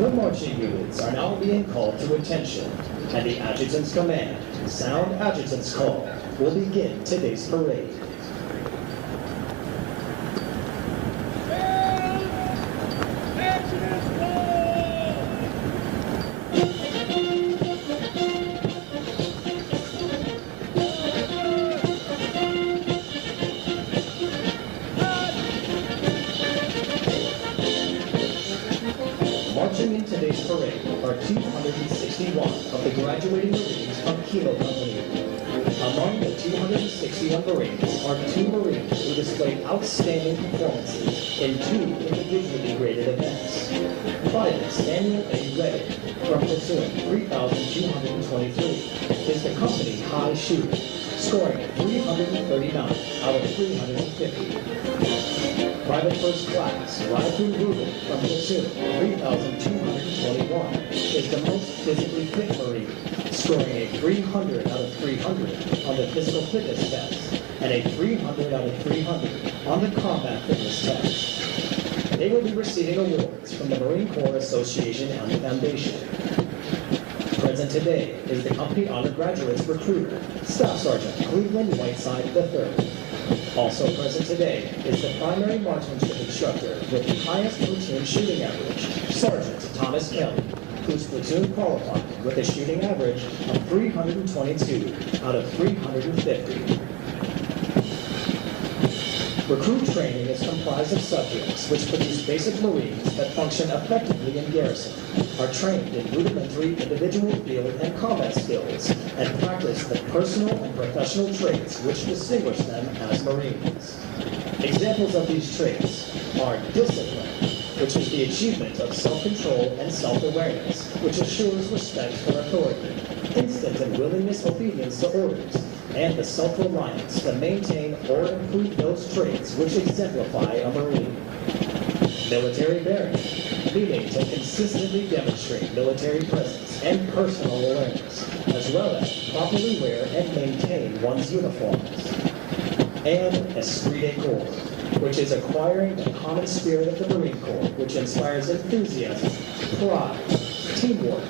The marching units are now being called to attention, and the adjutant's command, sound adjutant's call, will begin today's parade. Marching in today's parade are 261 of the graduating Marines from Kilo Company. Among the 261 Marines are 2 Marines who displayed outstanding performances in 2 individually graded events. Private Samuel A. Reddick from Platoon 3223 is the company high shooter, scoring 339 out of 350. Private First Class Recruit Ruben from Platoon 3221 is the most physically fit Marine, scoring a 300 out of 300 on the physical fitness test and a 300 out of 300 on the combat fitness test. They will be receiving awards from the Marine Corps Association and the Foundation. Present today is the company undergraduates recruiter, Staff Sergeant Cleveland Whiteside III. Also present today is the primary marksmanship instructor with the highest platoon shooting average, Sergeant Thomas Kelly, whose platoon qualified with a shooting average of 322 out of 350. Recruit training is comprised of subjects which produce basic Marines that function effectively in garrison, are trained in rudimentary individual field and combat skills, and practice the personal and professional traits which distinguish them as Marines. Examples of these traits are discipline, which is the achievement of self-control and self-awareness, which assures respect for authority, instant and willingness obedience to orders, and the self-reliance to maintain or improve those traits which exemplify a Marine. Military bearing, meaning to consistently demonstrate military presence and personal awareness, as well as properly wear and maintain one's uniforms. And esprit de corps, which is acquiring the common spirit of the Marine Corps, which inspires enthusiasm, pride, teamwork,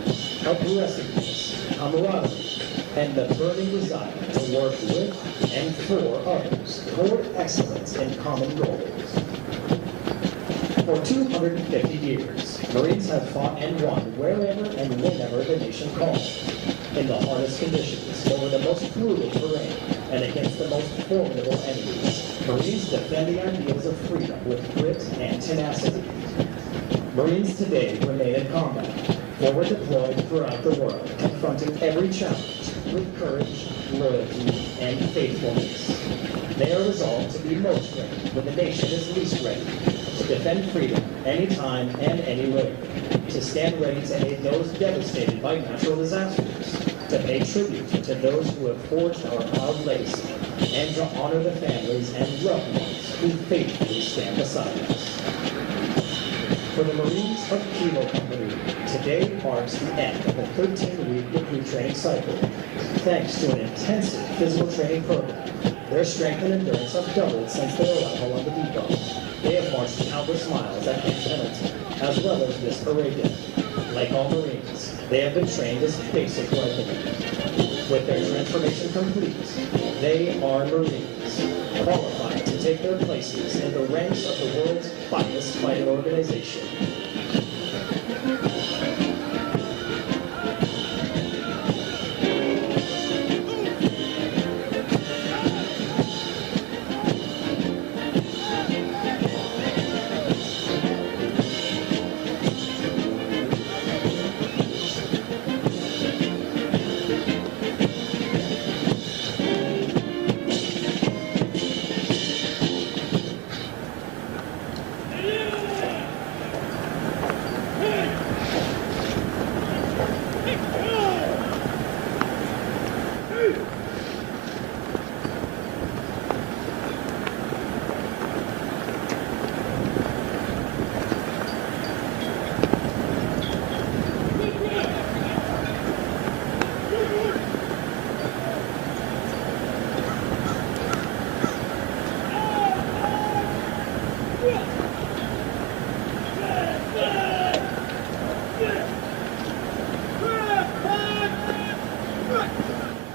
aggressiveness, camaraderie, and the burning desire to work with and for others toward excellence in common goals. For 250 years, Marines have fought and won wherever and whenever the nation called, in the hardest conditions, over the most brutal terrain, and against the most formidable enemies. Marines defend the ideals of freedom with grit and tenacity. Marines today remain in combat, forward deployed throughout the world, confronting every challenge with courage, loyalty, and faithfulness. They are resolved to be most ready when the nation is least ready, to defend freedom anytime and anywhere, to stand ready to aid those devastated by natural disasters, to pay tribute to those who have forged our proud legacy, and to honor the families and loved ones who faithfully stand beside us. For the Marines of Kilo Company, today marks the end of a 13-week recruit training cycle. Thanks to an intensive physical training program, their strength and endurance have doubled since their arrival on the depot. They have marched countless miles at Camp Pendleton, as well as this parade day. Like all Marines, they have been trained as basic riflemen. With their transformation complete, they are Marines, qualified to take their places in the ranks of the world's finest fighting organization.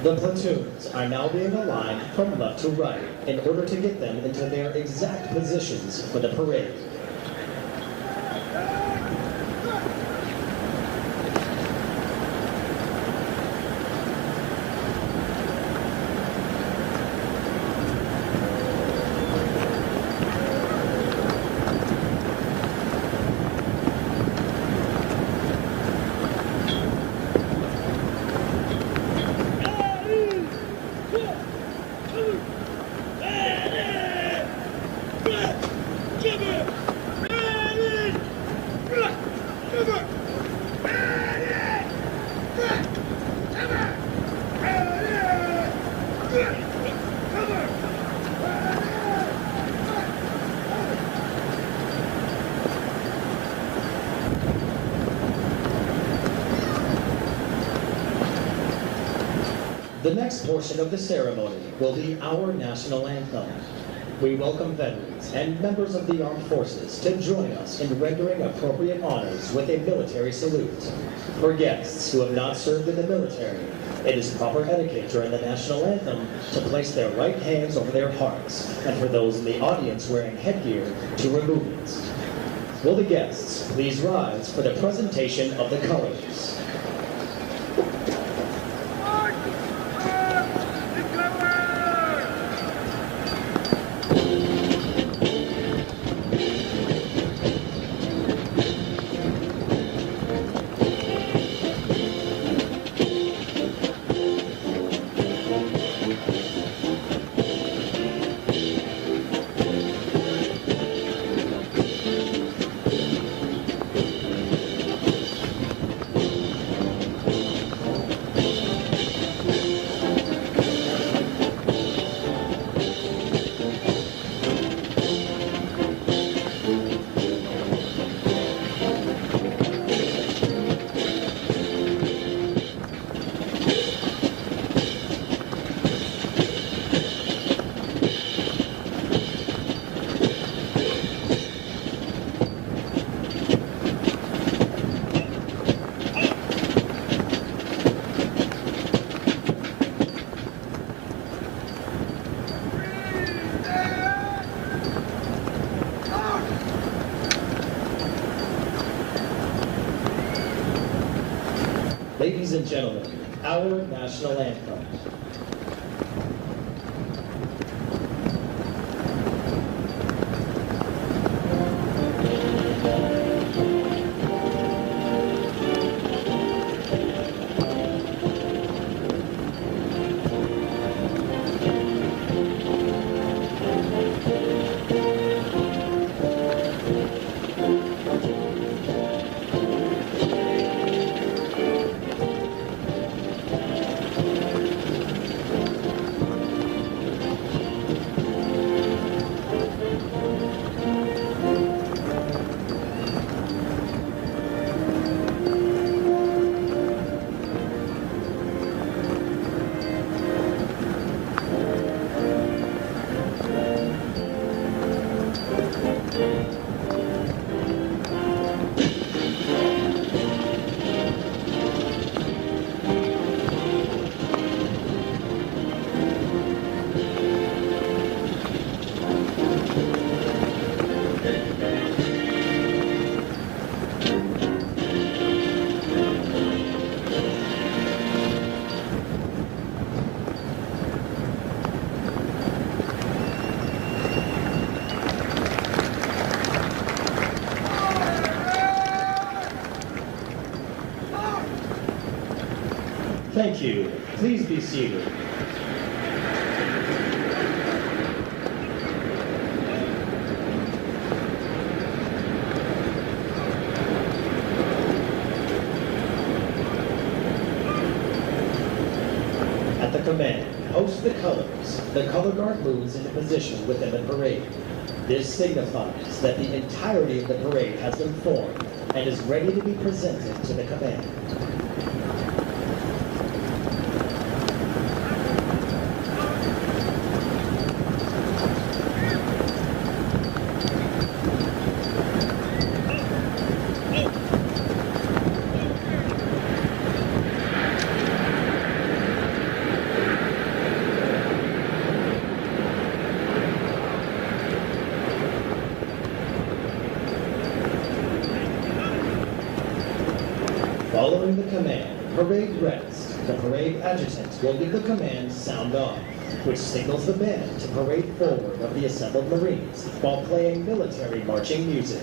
The platoons are now being aligned from left to right in order to get them into their exact positions for the parade. The next portion of the ceremony will be our national anthem. We welcome veterans and members of the armed forces to join us in rendering appropriate honors with a military salute. For guests who have not served in the military, it is proper etiquette during the national anthem to place their right hands over their hearts, and for those in the audience wearing headgear, to remove it. Will the guests please rise for the presentation of the colors? Ladies and gentlemen, our national anthem. Thank you. Please be seated. At the command, host the colors. The color guard moves into position within the parade. This signifies that the entirety of the parade has been formed and is ready to be presented to the command. Following the command, parade rest, the parade adjutant will give the command sound off, which signals the band to parade forward of the assembled Marines while playing military marching music.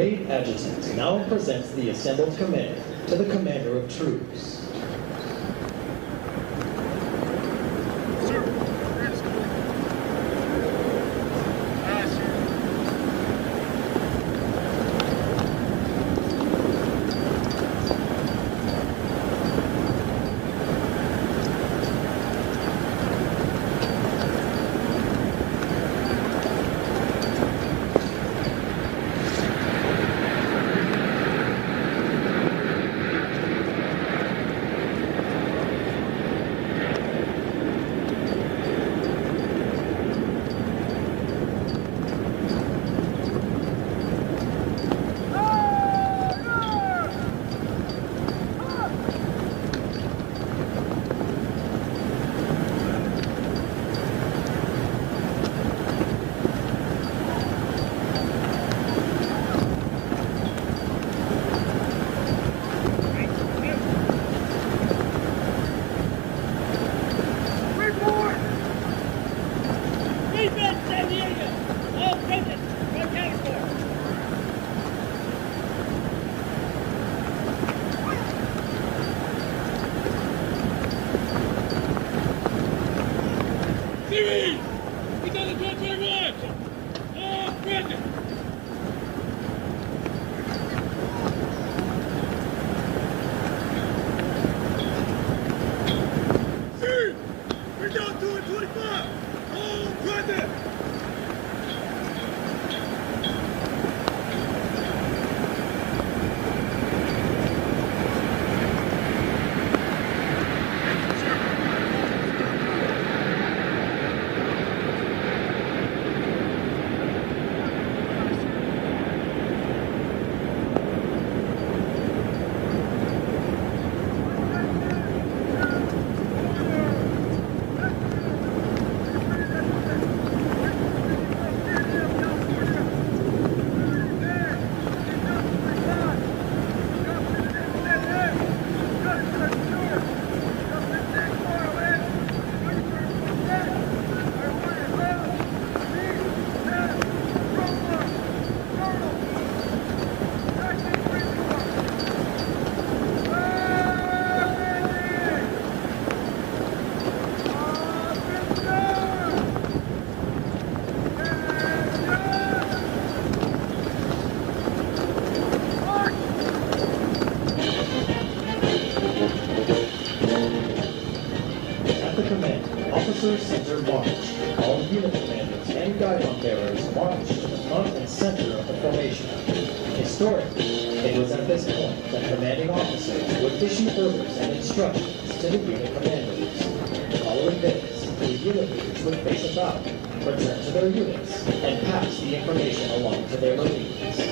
Brigade Adjutant now presents the assembled command to the Commander of Troops. Center march. All unit commanders and Guidon bearers march to the front and center of the formation. Historically, it was at this point that commanding officers would issue orders and instructions to the unit commanders. Following this, the unit leaders would face about, return to their units, and pass the information along to their leads.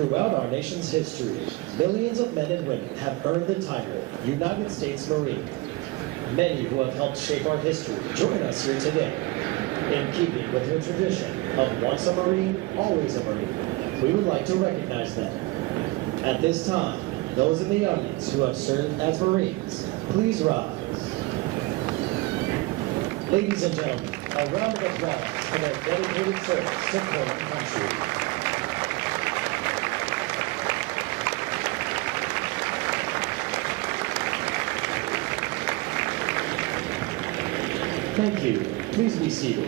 Throughout our nation's history, millions of men and women have earned the title United States Marine. Many who have helped shape our history join us here today. In keeping with the tradition of once a Marine, always a Marine, we would like to recognize them. At this time, those in the audience who have served as Marines, please rise. Ladies and gentlemen, a round of applause for their dedicated service to foreign country. Thank you. Please be seated.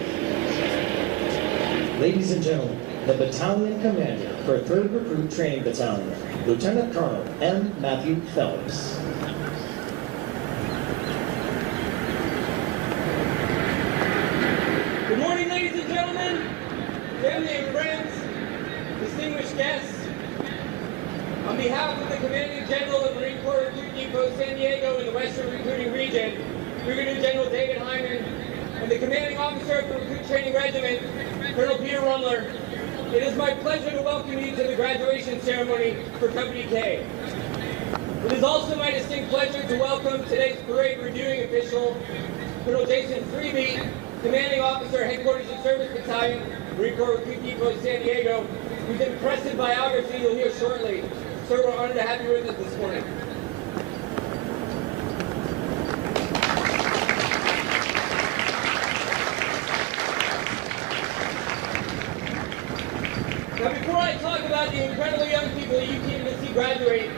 Ladies and gentlemen, the Battalion Commander for 3rd Recruit Training Battalion, Lieutenant Colonel M. Matthew Phelps. Good morning, ladies and gentlemen, family and friends, distinguished guests. On behalf of the Commanding General of Marine Corps Recruit Depot San Diego in the Western Recruiting Region, Brigadier General David Hyman, and the Commanding Officer of the Recruit Training Regiment, Colonel Peter Rumler, it is my pleasure to welcome you to the graduation ceremony for Company K. It is also my distinct pleasure to welcome today's parade reviewing official, Colonel Jason Freeby, Commanding Officer, Headquarters and Service Battalion, Marine Corps Recruit Depot San Diego, whose impressive biography you'll hear shortly. Sir, we're honored to have you with us this morning. Now, before I talk about the incredible young people that you came to see graduate,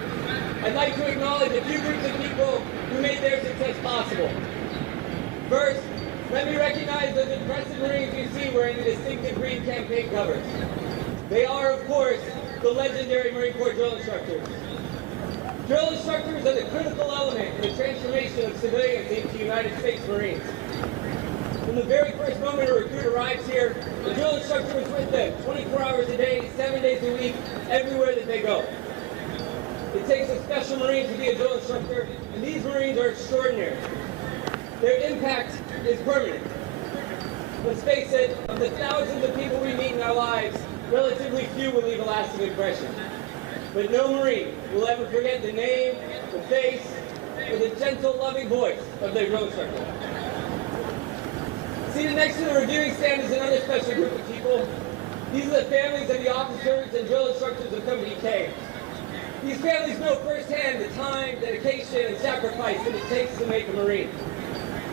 I'd like to acknowledge a few groups of people who made their success possible. First, let me recognize those impressive Marines you see wearing the distinctive green campaign covers. They are, of course, the legendary Marine Corps drill instructors. Drill instructors are the critical element in the transformation of civilians into United States Marines. From the very first moment a recruit arrives here, the drill instructor is with them 24 hours a day, 7 days a week, everywhere that they go. It takes a special Marine to be a drill instructor, and these Marines are extraordinary. Their impact is permanent. Let's face it, of the thousands of people we meet in our lives, relatively few will leave a lasting impression. But no Marine will ever forget the name, the face, or the gentle, loving voice of their drill instructor. Seated next to the reviewing stand is another special group of people. These are the families of the officers and drill instructors of Company K. These families know firsthand the time, dedication, and sacrifice that it takes to make a Marine.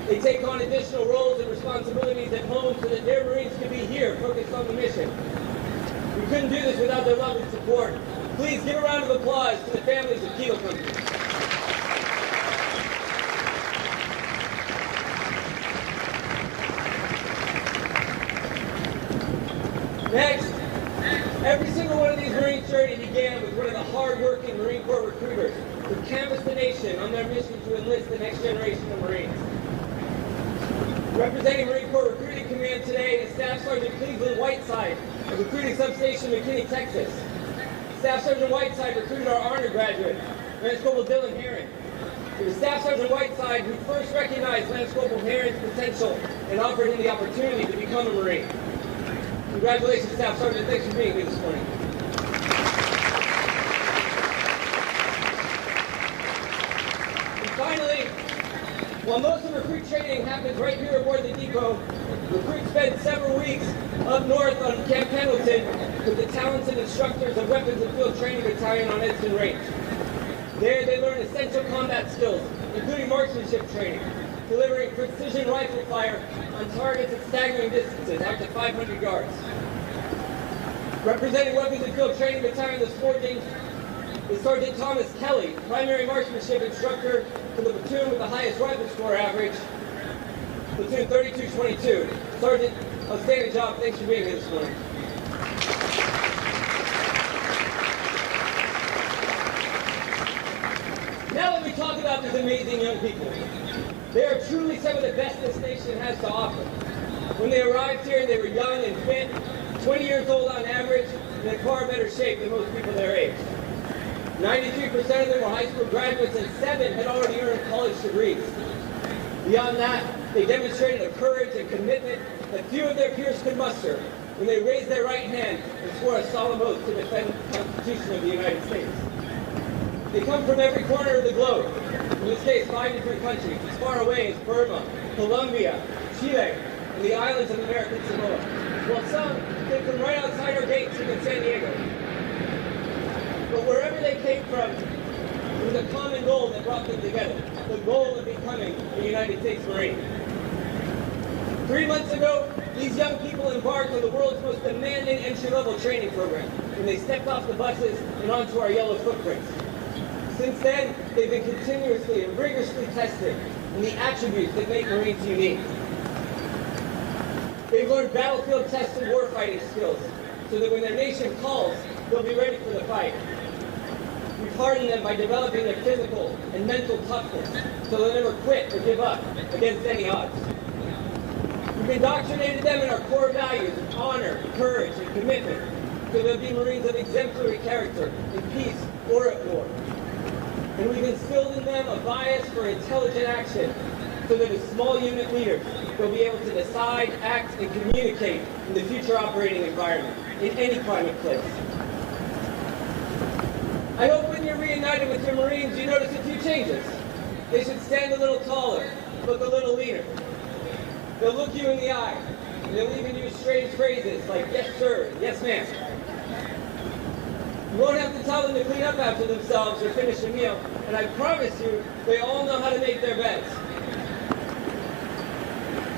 They take on additional roles and responsibilities at home so that their Marines can be here, focused on the mission. We couldn't do this without their love and support. Please give a round of applause to the families of Kilo Company. Next, every single one of these Marines' journey began with one of the hard-working Marine Corps recruiters who canvassed the nation on their mission to enlist the next generation of Marines. Representing Marine Corps Recruiting Command today is Staff Sergeant Cleveland Whiteside of Recruiting Substation McKinney, Texas. Staff Sergeant Whiteside recruited our honor graduate, Lance Corporal Dylan Herron. It was Staff Sergeant Whiteside who first recognized Lance Corporal Herron's potential and offered him the opportunity to become a Marine. Congratulations, Staff Sergeant. Thanks for being here this morning. And finally, while most of recruit training happens right here aboard the depot, recruits spend several weeks up north on Camp Pendleton with the talented instructors of Weapons and Field Training Battalion on Edson Range. There they learn essential combat skills, including marksmanship training, delivering precision rifle fire on targets at staggering distances, up to 500 yards. Representing Weapons and Field Training Battalion this morning is Sergeant Thomas Kelly, primary marksmanship instructor for the platoon with the highest rifle score average, platoon 3222. Sergeant, outstanding job. Thanks for being here this morning. Now let me talk about these amazing young people. They are truly some of the best this nation has to offer. When they arrived here, they were young and fit, 20 years old on average, and in far better shape than most people their age. 93% of them were high school graduates, and 7 had already earned college degrees. Beyond that, they demonstrated a courage and commitment that few of their peers could muster, when they raised their right hand and swore a solemn oath to defend the Constitution of the United States. They come from every corner of the globe, in this case 5 different countries, as far away as Burma, Colombia, Chile, and the islands of American Samoa, while some came from right outside our gates in San Diego. But wherever they came from, there was a common goal that brought them together, the goal of becoming a United States Marine. 3 months ago, these young people embarked on the world's most demanding entry-level training program, when they stepped off the buses and onto our yellow footprints. Since then, they've been continuously and rigorously tested in the attributes that make Marines unique. They've learned battlefield-tested warfighting skills, so that when their nation calls, they'll be ready for the fight. We've hardened them by developing their physical and mental toughness, so they'll never quit or give up against any odds. We've indoctrinated them in our core values of honor, courage, and commitment, so they'll be Marines of exemplary character in peace or at war. And we've instilled in them a bias for intelligent action, so that as small unit leaders, they'll be able to decide, act, and communicate in the future operating environment, in any climate place. I hope when you're reunited with your Marines, you notice a few changes. They should stand a little taller, look a little leaner. They'll look you in the eye, and they'll even use strange phrases like yes sir, and yes ma'am. You won't have to tell them to clean up after themselves or finish a meal, and I promise you, they all know how to make their beds.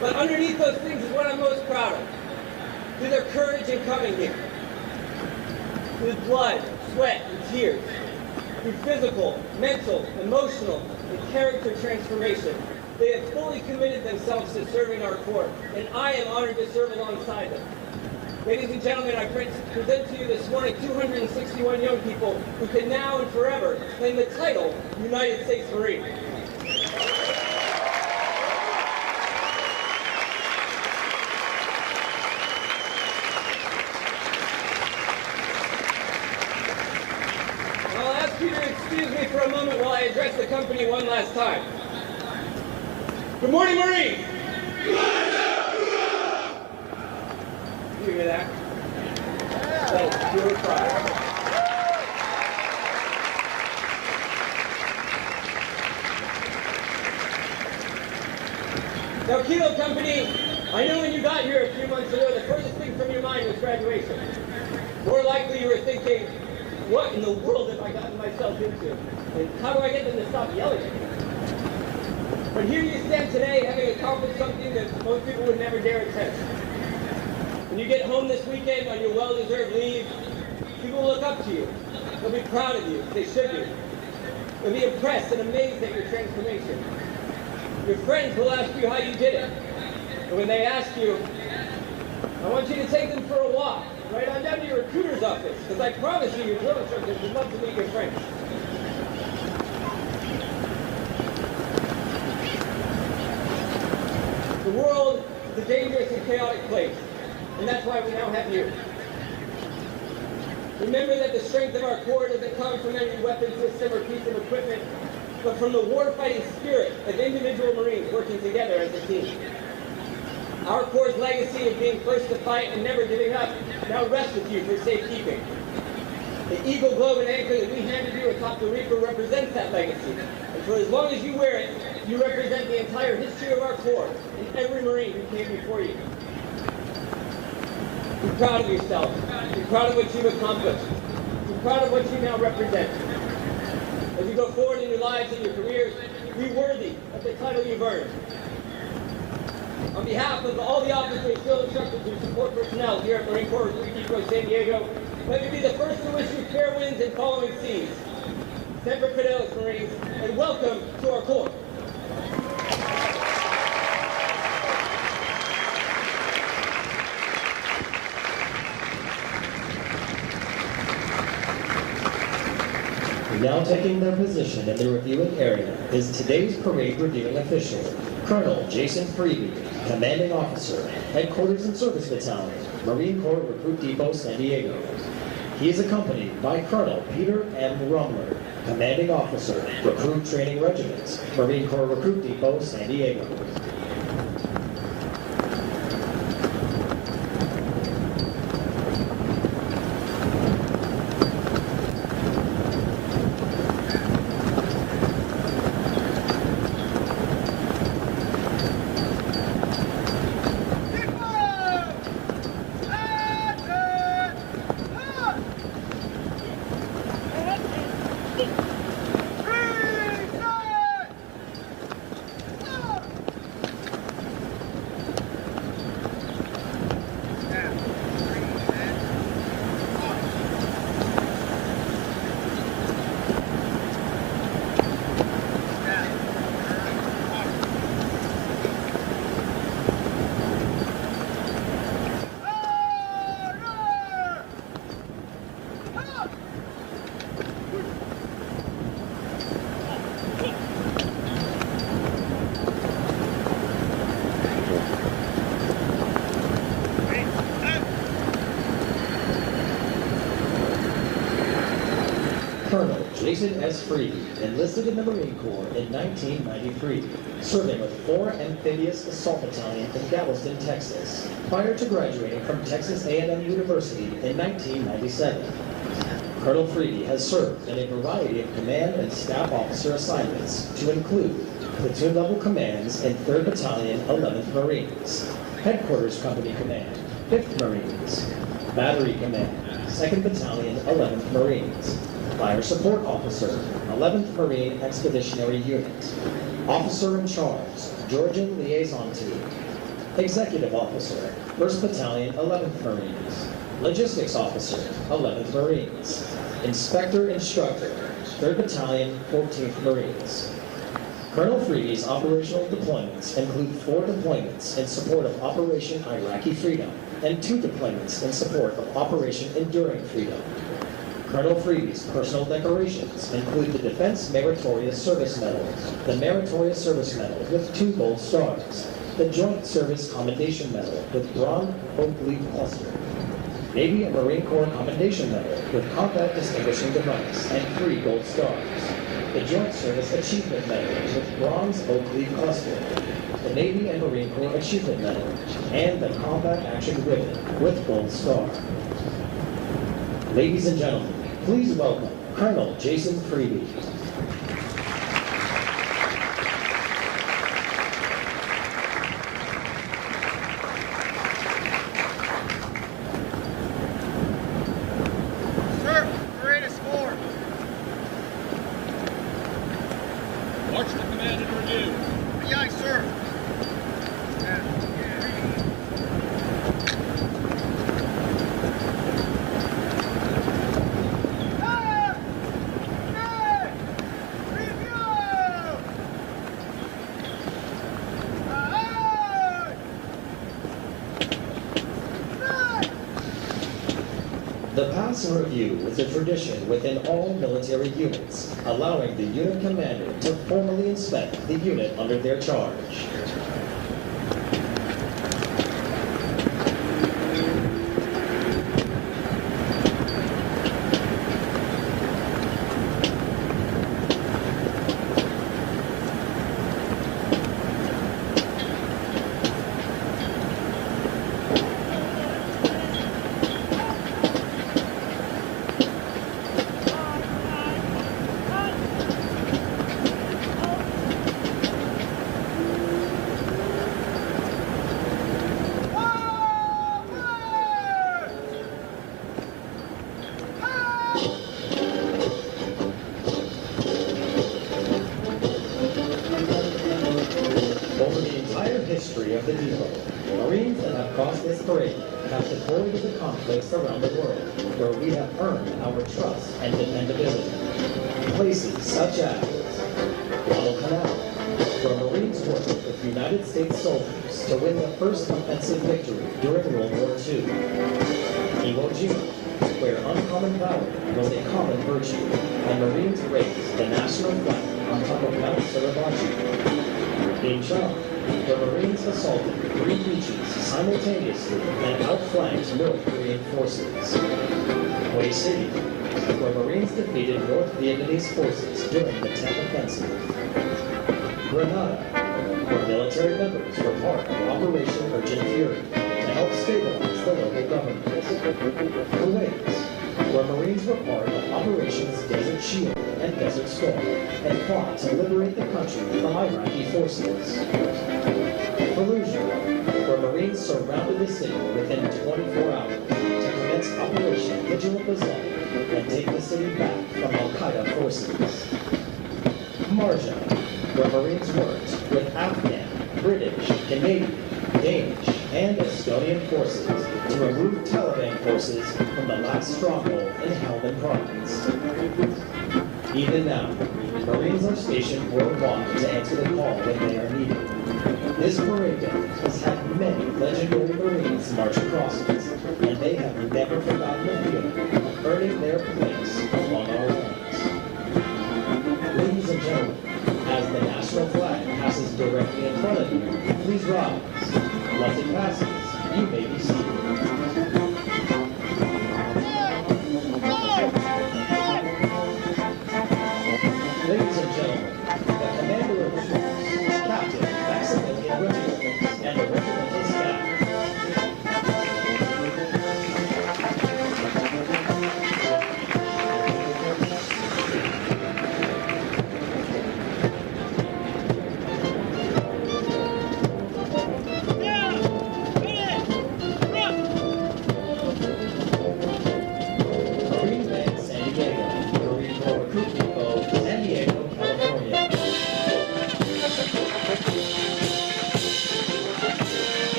But underneath those things is what I'm most proud of. Through their courage in coming here. Through blood, sweat, and tears. Through physical, mental, emotional, and character transformation. They have fully committed themselves to serving our Corps, and I am honored to serve alongside them. Ladies and gentlemen, I present to you this morning 261 young people who can now and forever claim the title United States Marine. I'll ask you to excuse me for a moment while I address the company one last time. Good morning, Marines! You hear that? That's pure pride. Now, Kilo Company, I know when you got here a few months ago, the furthest thing from your mind was graduation. More likely you were thinking, what in the world have I gotten myself into? And how do I get them to stop yelling at me? But here you stand today, having accomplished something that most people would never dare attempt. When you get home this weekend on your well-deserved leave, people will look up to you. They'll be proud of you, they should be. They'll be impressed and amazed at your transformation. Your friends will ask you how you did it. And when they ask you, I want you to take them for a walk, right on down to your recruiter's office, because I promise you, your drill instructors would love to meet your friends. The world is a dangerous and chaotic place, and that's why we now have you. Remember that the strength of our Corps doesn't come from any weapon system or piece of equipment, but from the war-fighting spirit of individual Marines working together as a team. Our Corps' legacy of being first to fight and never giving up now rests with you for safekeeping. The Eagle Globe and Anchor that we handed you atop the Reaper represents that legacy, and for as long as you wear it, you represent the entire history of our Corps and every Marine who came before you. Be proud of yourself. Be proud of what you've accomplished. Be proud of what you now represent. As you go forward in your lives and your careers, be worthy of the title you've earned. On behalf of all the officers, drill instructors, and support personnel here at Marine Corps Recruit Depot San Diego, let me be the first to wish you fair winds and following seas. Semper Fidelis, Marines, and welcome to our Corps. Now taking their position in the reviewing area is today's parade reviewing official, Colonel Jason Freeby, Commanding Officer, Headquarters and Service Battalion, Marine Corps Recruit Depot, San Diego. He is accompanied by Colonel Peter M. Rumler, Commanding Officer, Recruit Training Regiment, Marine Corps Recruit Depot, San Diego. Colonel Jason S. Freedy enlisted in the Marine Corps in 1993, serving with 4 Amphibious Assault Battalion in Galveston, Texas, prior to graduating from Texas A&M University in 1997. Colonel Freedy has served in a variety of command and staff officer assignments to include platoon-level commands in 3rd Battalion, 11th Marines, Headquarters Company Command, 5th Marines, Battery Command, 2nd Battalion, 11th Marines, Fire Support Officer, 11th Marine Expeditionary Unit, Officer in Charge, Georgian Liaison Team, Executive Officer, 1st Battalion, 11th Marines, Logistics Officer, 11th Marines, Inspector Instructor, 3rd Battalion, 14th Marines. Colonel Freedy's operational deployments include 4 deployments in support of Operation Iraqi Freedom and 2 deployments in support of Operation Enduring Freedom. Colonel Freedy's personal decorations include the Defense Meritorious Service Medal, the Meritorious Service Medal with 2 gold stars, the Joint Service Commendation Medal with bronze oak leaf cluster, Navy and Marine Corps Commendation Medal with combat distinguishing device and 3 gold stars, the Joint Service Achievement Medal with bronze oak leaf cluster, the Navy and Marine Corps Achievement Medal, and the Combat Action Ribbon with gold star. Ladies and gentlemen, please welcome Colonel Jason Freedy. Sir, parade is formed. March to command and review. Aye, sir. The pass and review is a tradition within all military units, allowing the unit commander to formally inspect the unit under their charge. Over the entire history of the depot, Marines that have crossed this parade have deployed to the conflicts around the world, where we have earned our trust and dependability. Places such as Guadalcanal, where Marines worked with United States soldiers to win the first offensive victory during World War II. Iwo Jima, where uncommon valor was a common virtue, and Marines raised the national flag on top of Mount Suribachi. In China, where Marines assaulted 3 beaches simultaneously and outflanked North Korean forces. Hue City, where Marines defeated North Vietnamese forces during the Tet Offensive. Grenada, where military members were part of Operation Urgent Fury to help stabilize the local government. Kuwait, where Marines were part of Operations Desert Shield and Desert Storm and fought to liberate the country from Iraqi forces. Fallujah, where Marines surrounded the city within 24 hours to commence Operation Vigilant Resolve and take the city back from Al-Qaeda forces. Marja, where Marines worked with Afghan, British, Canadian, Danish, and Estonian forces to remove Taliban forces from the last stronghold in Helmand Province. Even now, Marines are stationed worldwide to answer the call when they are needed. This parade day has had many legendary Marines march across it, and they have never forgotten the feeling of earning their place among our ranks. Ladies and gentlemen, as the national flag passes directly in front of you, please rise. Once it passes, you may be seated.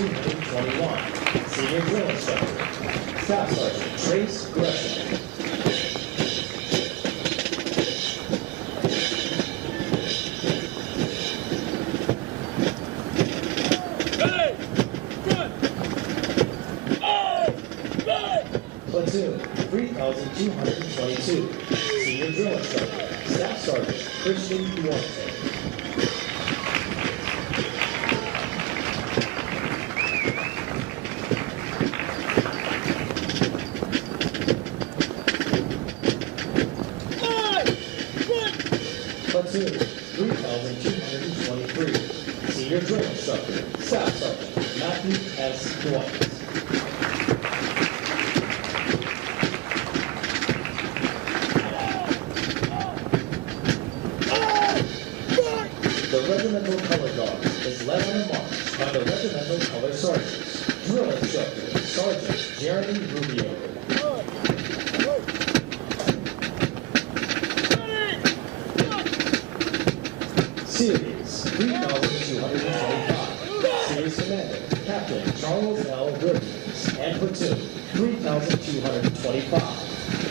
221. Senior Drill Instructor, Staff Sergeant Trace Gresham. Platoon 3222. Senior Drill Instructor, Staff Sergeant Christian Duarte. Platoon 3223. Senior Drill Instructor, Staff Sergeant Matthew S. Dwight. The Regimental Color Guard is led on a march by the Regimental Color Sergeants. Drill Instructor, Sergeant Jeremy Rubio. Series 3225. Series Commander, Captain Charles L. Williams, and Platoon 3225.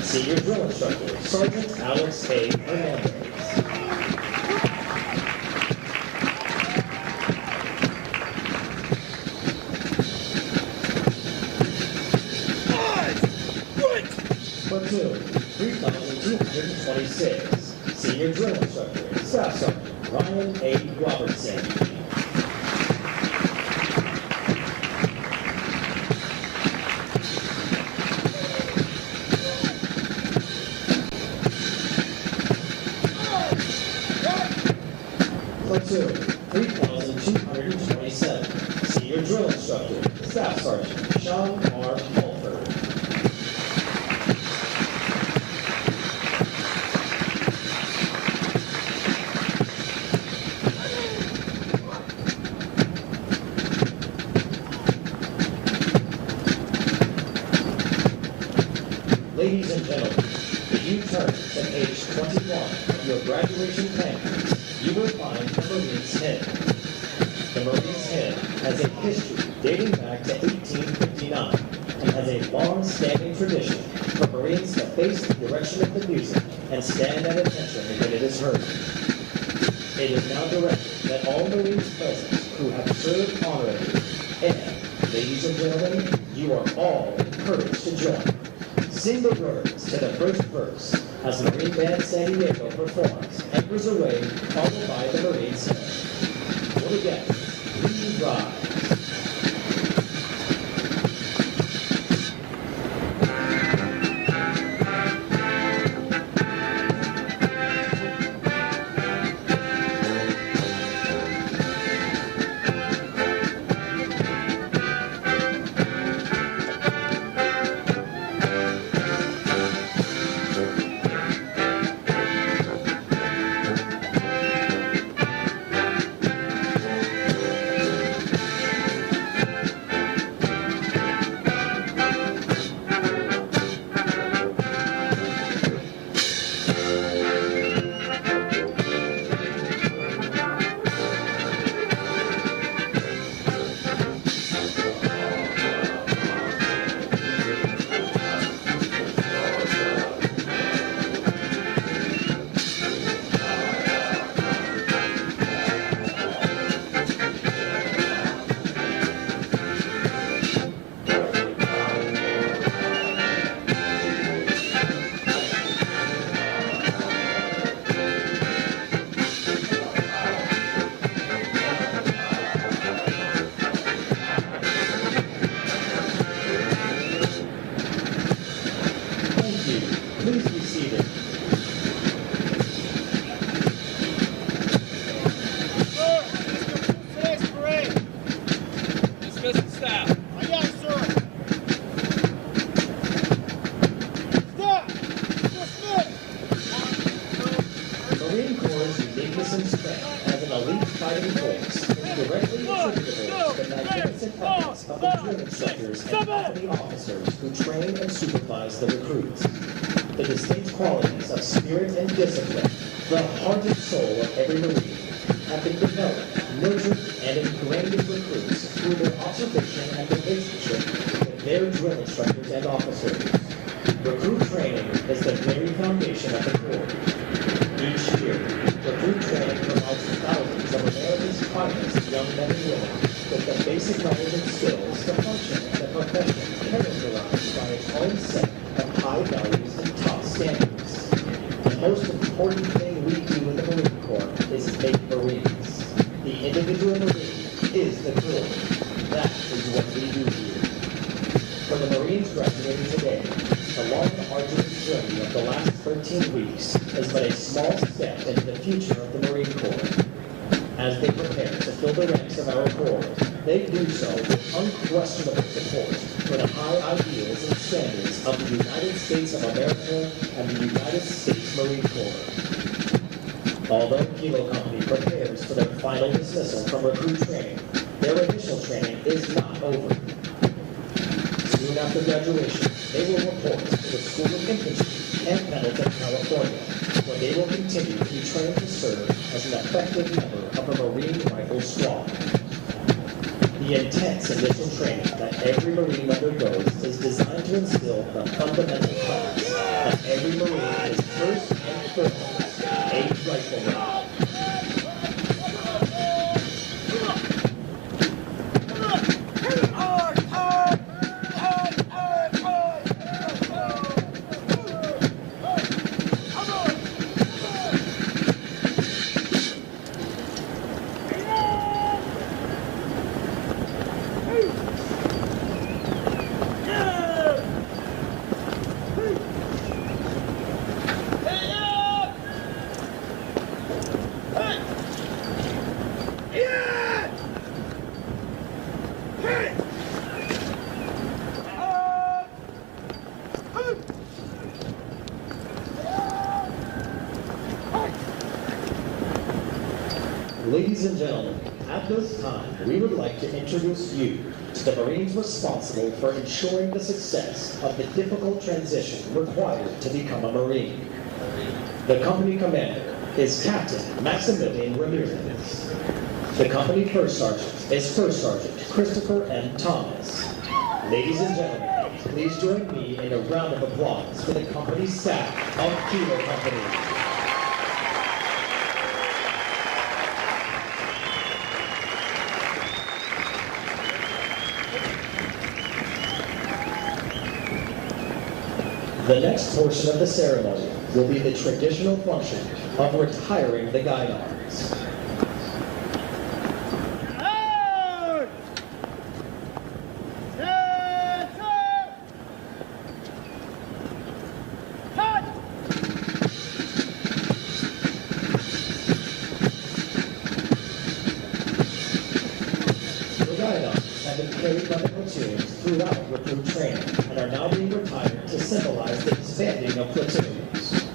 Senior Drill Instructor, Sergeant Alex A. Hernandez. Platoon 3226. Senior Drill Instructor, Staff Sergeant Ryan A. Robertson. Platoon 3227. Senior Drill Instructor, Staff Sergeant Sean R. Mulford. Ladies and gentlemen, if you turn to page 21 of your graduation plans, you will find the Marine's Hymn. The Marine's Hymn has a history dating back to 1859 and has a long-standing tradition for Marines to face the direction of the music and stand at attention when it is heard. It is now directed that all Marines present who have served honorably, and, ladies and gentlemen, you are all encouraged to join. Sing the words to the first verse as Marine Band San Diego performs Anchors Away, followed by the Marine's Hymn. What again? We rise. Who train and supervise the recruits. The distinct qualities of spirit and discipline, the heart and soul of every Marine, have been developed, nurtured, and ingrained in recruits through their observation participation and relationship with their drill instructors and officers. Recruit training is the very foundation of the Corps. Each year, recruit training provides thousands of America's finest young men and women with the basic knowledge and skills to function in a profession characterized by its own set of high values and top standards. The most important thing we do in the Marine Corps is make Marines. The individual Marine is the Corps. That is what we do here. For the Marines graduating today, the long and arduous journey of the last 13 weeks is but a small step into the future of the Marine Corps. As they prepare to fill the ranks of our Corps, they do so with unquestionable support for the high ideals and standards of the United States of America and the United States Marine Corps. Although Kilo Company prepares for their final dismissal from recruit training, their initial training is not over. Soon after graduation, they will report to the School of Infantry in Pendleton, California, where they will continue to be trained to serve as an effective member of a Marine Rifle Squad. The intense initial training that every Marine undergoes is designed to instill the fundamental premise that every Marine is first and foremost a rifleman. Ladies and gentlemen, at this time, we would like to introduce you to the Marines responsible for ensuring the success of the difficult transition required to become a Marine. The company commander is Captain Maximilian Ramirez. The company first sergeant is First Sergeant Christopher M. Thomas. Ladies and gentlemen, please join me in a round of applause for the company staff of Kilo Company. The next portion of the ceremony will be the traditional function of retiring the Guidons. The Guidons have been carried by the platoons throughout recruit training and are now being retired to symbolize the disbanding of platoons.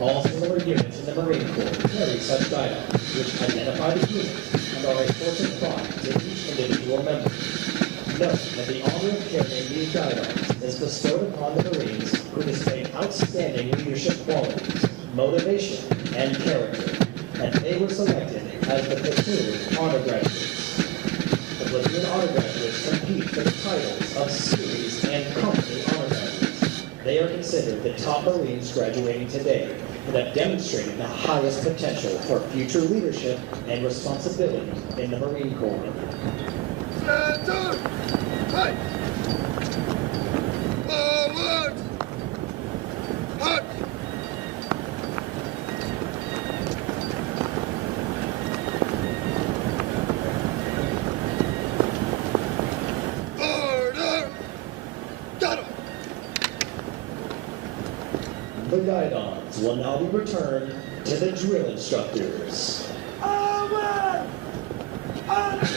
All similar units in the Marine Corps carry such guidons, which identify the unit and are a source of pride to each individual member. Note that the honor of carrying these guidons is bestowed upon the Marines who displayed outstanding leadership qualities, motivation, and character, and they were selected as the platoon honor graduates. The platoon honor graduates compete for the titles of series and company honor graduates. They are considered the top Marines graduating today and have demonstrated the highest potential for future leadership and responsibility in the Marine Corps. Platoon! Fight! Forward! Hut! Order! Got him! The Guidons will now be returned to the drill instructors. Onward! Onward!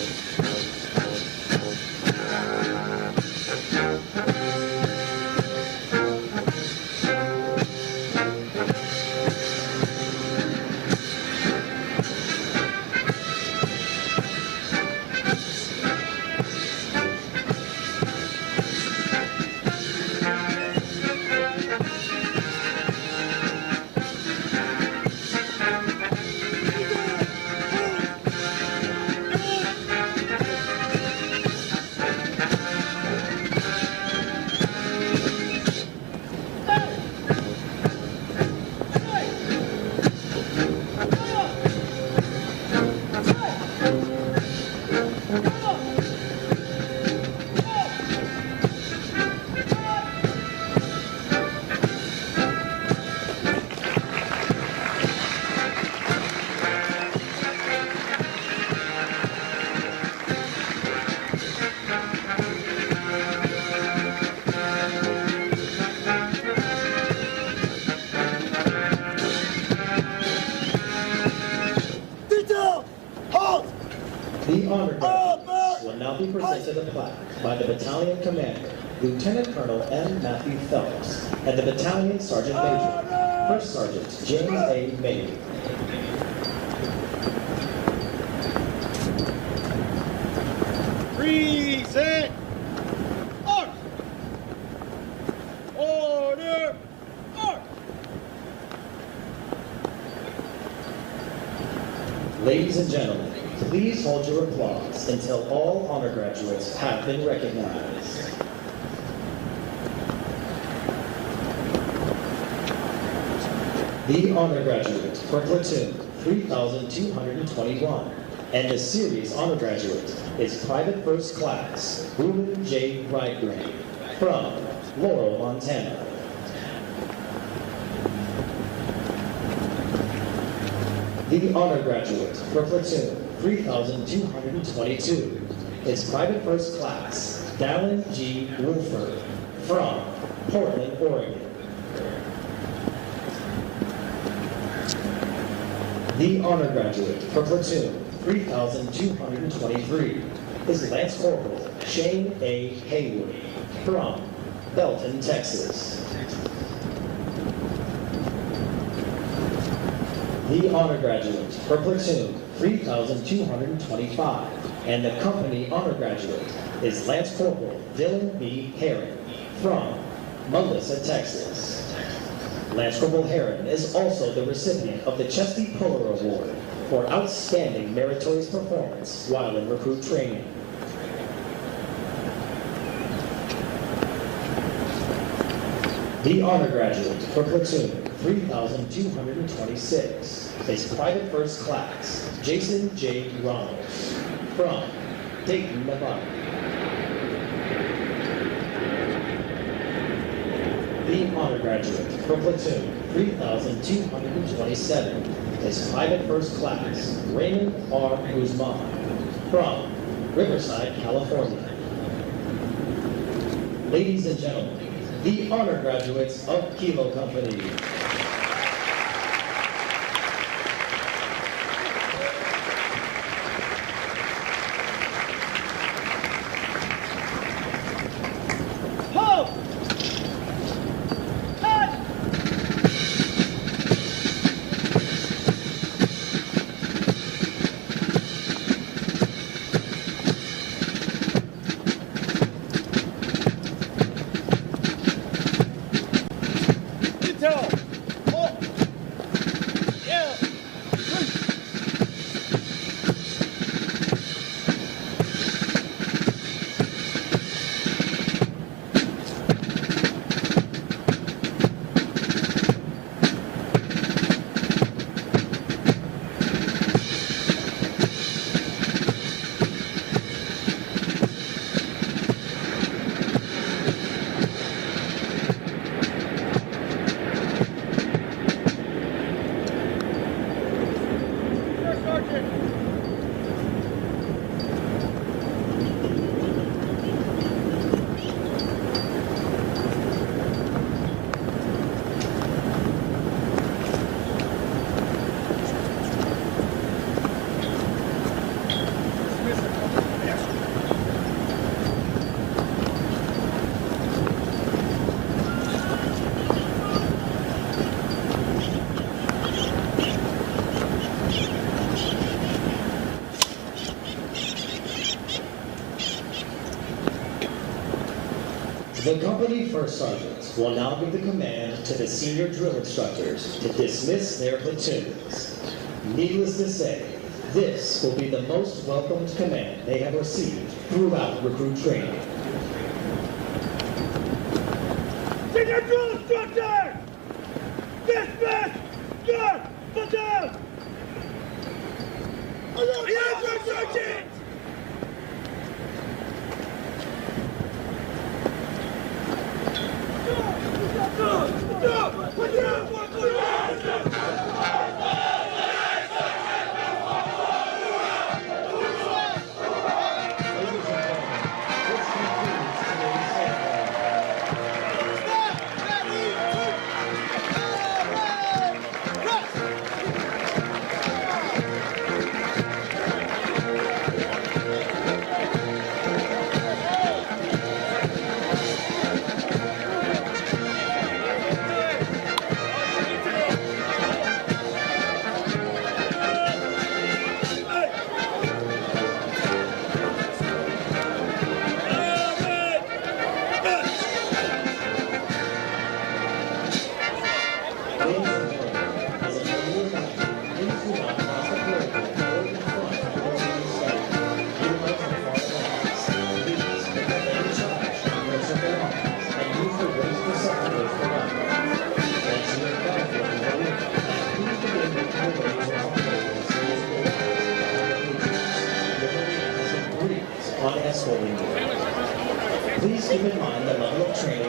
plaque by the battalion commander, Lieutenant Colonel M. Matthew Phelps, and the battalion sergeant major, First Sergeant James A. May. Present. Order. Order. Order. Ladies and gentlemen, please hold your applause until all honor graduates have been recognized. The honor graduate for Platoon 3221 and the series honor graduate is Private First Class Reuben J. Ridegrain from Laurel, Montana. The honor graduate for Platoon 3222 is Private First Class Dallin G. Wolford from Portland, Oregon. The honor graduate for Platoon 3223 is Lance Corporal Shane A. Haywood from Pendleton, Texas. The honor graduate for Platoon 3225 and the company honor graduate is Lance Corporal Dylan B. Herron from Melissa, Texas. Lance Corporal Herron is also the recipient of the Chesty Puller Award for outstanding meritorious performance while in recruit training. The honor graduate for Platoon 3226 is Private First Class Jason J. Ronalds from Dayton, Nevada. The honor graduate for Platoon 3227 is Private First Class Raymond R. Guzman from Riverside, California. Ladies and gentlemen, the honor graduates of Kilo Company. The company first sergeants will now give the command to the senior drill instructors to dismiss their platoons. Needless to say, this will be the most welcomed command they have received throughout recruit training. Senior drill instructor! Dismiss your platoon! Yes, First Sergeant! Please keep in mind the level of training